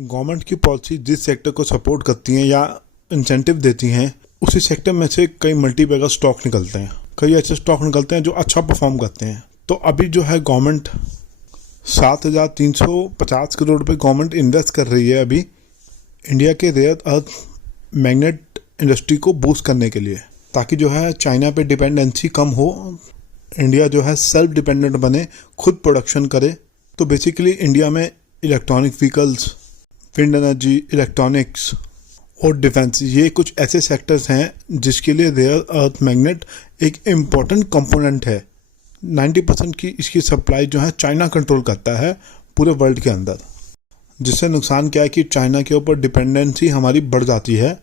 Government की policy जिस sector को सपोर्ट करती हैं या इंसेंटिव देती हैं, उसी सेक्टर में से कई मल्टीबैगर स्टॉक निकलते हैं, कई ऐसे स्टॉक निकलते हैं जो अच्छा परफॉर्म करते हैं। तो अभी जो है गवर्नमेंट 7,350 करोड़ रुपये गवर्नमेंट इन्वेस्ट कर रही है अभी इंडिया के रेयर अर्थ मैग्नेट इंडस्ट्री को बूस्ट करने के लिए, ताकि जो है चाइना पे डिपेंडेंसी कम हो, इंडिया जो है सेल्फ डिपेंडेंट बने, खुद प्रोडक्शन करे। तो बेसिकली इंडिया में electronic vehicles, wind energy, electronics और डिफेंस, ये कुछ ऐसे सेक्टर्स हैं जिसके लिए रेयर अर्थ मैग्नेट एक इम्पॉर्टेंट कंपोनेंट है। 90% की इसकी सप्लाई जो है चाइना कंट्रोल करता है पूरे वर्ल्ड के अंदर, जिससे नुकसान क्या है कि चाइना के ऊपर डिपेंडेंसी हमारी बढ़ जाती है।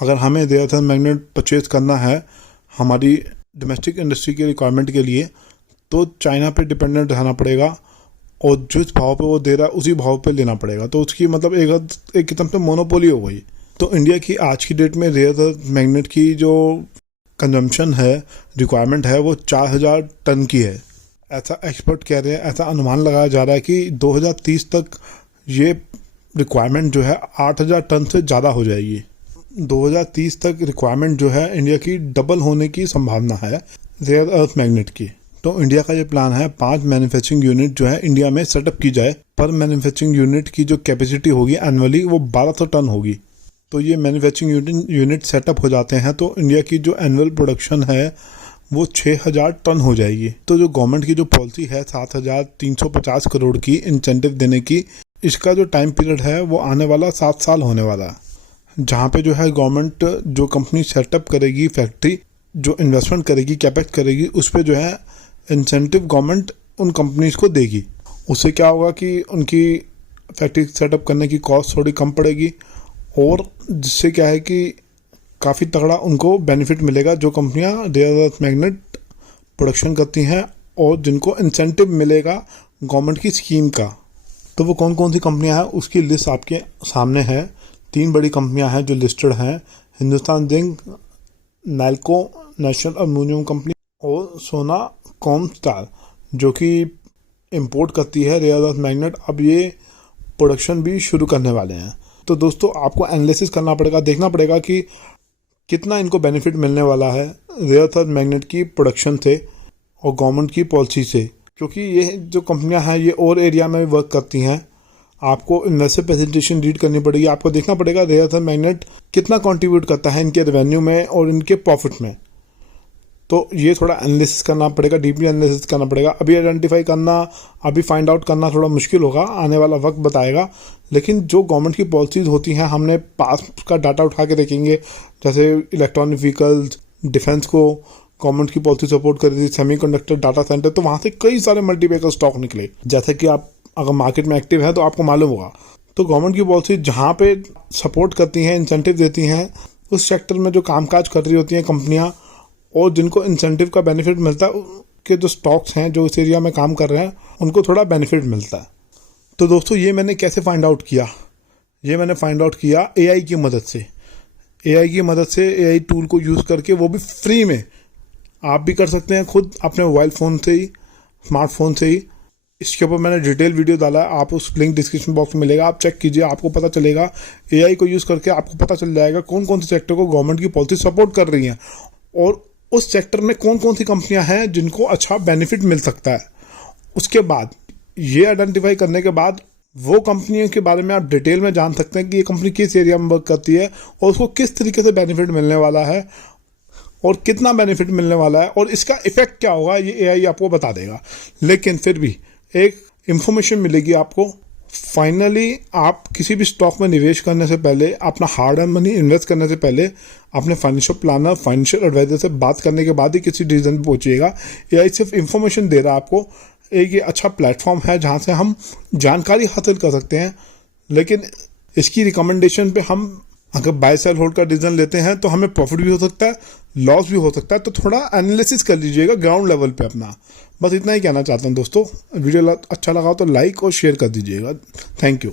अगर हमें रेयर अर्थ मैग्नेट परचेज करना है हमारी डोमेस्टिक इंडस्ट्री की रिक्वायरमेंट के लिए, तो चाइना पे डिपेंडेंट रहना पड़ेगा और जिस भाव पे वो दे रहा है उसी भाव पे लेना पड़ेगा। तो उसकी मतलब एक किस्म से मोनोपोली हो गई। तो इंडिया की आज की डेट में रेयर अर्थ मैग्नेट की जो कंजम्पशन है, रिक्वायरमेंट है, वो 4,000 टन की है। ऐसा एक्सपर्ट कह रहे हैं, ऐसा अनुमान लगाया जा रहा है कि 2030 तक ये रिक्वायरमेंट जो है 8,000 टन से ज़्यादा हो जाएगी। 2030 तक रिक्वायरमेंट जो है इंडिया की डबल होने की संभावना है रेयर अर्थ मैग्नेट की। तो इंडिया का ये प्लान है 5 मैन्युफैक्चरिंग यूनिट जो है इंडिया में सेटअप की जाए। पर मैन्युफैक्चरिंग यूनिट की जो कैपेसिटी होगी एनुअली वो 1200 टन होगी। तो ये मैन्युफैक्चरिंग यूनिट सेटअप हो जाते हैं तो इंडिया की जो एनुअल प्रोडक्शन है वो 6,000 टन हो जाएगी। तो जो गवर्नमेंट की जो पॉलिसी है 7,350 करोड़ की इंसेंटिव देने की, इसका जो टाइम पीरियड है वो आने वाला 7 साल होने वाला है, जहाँ पे जो है गवर्नमेंट जो कंपनी सेटअप करेगी, फैक्ट्री जो इन्वेस्टमेंट करेगी, कैपेक्स करेगी, उस पर जो है इंसेंटिव गवर्नमेंट उन कंपनीज को देगी। उससे क्या होगा कि उनकी फैक्ट्री सेटअप करने की कॉस्ट थोड़ी कम पड़ेगी और जिससे क्या है कि काफ़ी तगड़ा उनको बेनिफिट मिलेगा जो कंपनियां रेयर अर्थ मैग्नेट प्रोडक्शन करती हैं और जिनको इंसेंटिव मिलेगा गवर्नमेंट की स्कीम का। तो वो कौन कौन सी कंपनियां हैं उसकी लिस्ट आपके सामने है। 3 बड़ी कंपनियां हैं जो लिस्टेड हैं, Hindustan zinc, NALCO national aluminium company और सोना कॉमस्टार, जो कि इंपोर्ट करती है रेयर अर्थ मैग्नेट। अब ये प्रोडक्शन भी शुरू करने वाले हैं। तो दोस्तों आपको एनालिसिस करना पड़ेगा, देखना पड़ेगा कि कितना इनको बेनिफिट मिलने वाला है रेयर अर्थ मैग्नेट की प्रोडक्शन से और गवर्नमेंट की पॉलिसी से, क्योंकि ये जो कंपनियां हैं ये और एरिया में वर्क करती हैं। आपको इन्वेस्टर प्रेजेंटेशन रीड करनी पड़ेगी, आपको देखना पड़ेगा रेयर अर्थ मैग्नेट कितना कंट्रीब्यूट करता है इनके रेवेन्यू में और इनके प्रॉफिट में। तो ये थोड़ा एनालिसिस करना पड़ेगा, डीपली एनालिसिस करना पड़ेगा। अभी आइडेंटिफाई करना, अभी फाइंड आउट करना थोड़ा मुश्किल होगा, आने वाला वक्त बताएगा। लेकिन जो गवर्नमेंट की पॉलिसीज होती हैं, हमने पास का डाटा उठा के देखेंगे, जैसे इलेक्ट्रॉनिक व्हीकल्स, डिफेंस को गवर्नमेंट की पॉलिसी सपोर्ट कर रही थी, सेमीकंडक्टर, डाटा सेंटर, तो वहाँ से कई सारे मल्टीबैगर स्टॉक निकले। जैसे कि आप अगर मार्केट में एक्टिव है तो आपको मालूम होगा। तो गवर्नमेंट की पॉलिसी जहाँ पे सपोर्ट करती हैं, इंसेंटिव देती हैं, उस सेक्टर में जो कामकाज कर रही होती हैं कंपनियाँ और जिनको इंसेंटिव का बेनिफिट मिलता है, के जो स्टॉक्स हैं जो इस एरिया में काम कर रहे हैं उनको थोड़ा बेनिफिट मिलता है। तो दोस्तों ये मैंने कैसे फाइंड आउट किया? ये मैंने फाइंड आउट किया एआई की मदद से। एआई की मदद से, एआई टूल को यूज़ करके, वो भी फ्री में। आप भी कर सकते हैं खुद अपने मोबाइल फ़ोन से ही, स्मार्टफोन से ही। इसके ऊपर मैंने डिटेल वीडियो डाला है, आप उस लिंक डिस्क्रिप्शन बॉक्स में मिलेगा, आप चेक कीजिए, आपको पता चलेगा। एआई को यूज़ करके आपको पता चल जाएगा कौन कौन से सेक्टर को गवर्नमेंट की पॉलिसी सपोर्ट कर रही हैं और उस सेक्टर में कौन कौन सी कंपनियां हैं जिनको अच्छा बेनिफिट मिल सकता है। उसके बाद ये आइडेंटिफाई करने के बाद वो कंपनियों के बारे में आप डिटेल में जान सकते हैं कि ये कंपनी किस एरिया में वर्क करती है और उसको किस तरीके से बेनिफिट मिलने वाला है और कितना बेनिफिट मिलने वाला है और इसका इफेक्ट क्या होगा, ये एआई आपको बता देगा। लेकिन फिर भी एक इंफॉर्मेशन मिलेगी आपको। फाइनली आप किसी भी स्टॉक में निवेश करने से पहले, अपना हार्ड अर्न मनी इन्वेस्ट करने से पहले अपने फाइनेंशियल प्लानर, फाइनेंशियल एडवाइजर से बात करने के बाद ही किसी डिसीजन पे पहुंचिएगा। एआई सिर्फ इंफॉर्मेशन दे रहा है आपको। एक ये अच्छा प्लेटफॉर्म है जहां से हम जानकारी हासिल कर सकते हैं, लेकिन इसकी रिकमेंडेशन पे हम अगर बाय सेल होल्ड का डिसीजन लेते हैं तो हमें प्रॉफिट भी हो सकता है, लॉस भी हो सकता है। तो थोड़ा एनालिसिस कर लीजिएगा ग्राउंड लेवल पे अपना। बस इतना ही कहना चाहता हूँ दोस्तों। वीडियो अच्छा लगा तो लाइक और शेयर कर दीजिएगा। Thank you.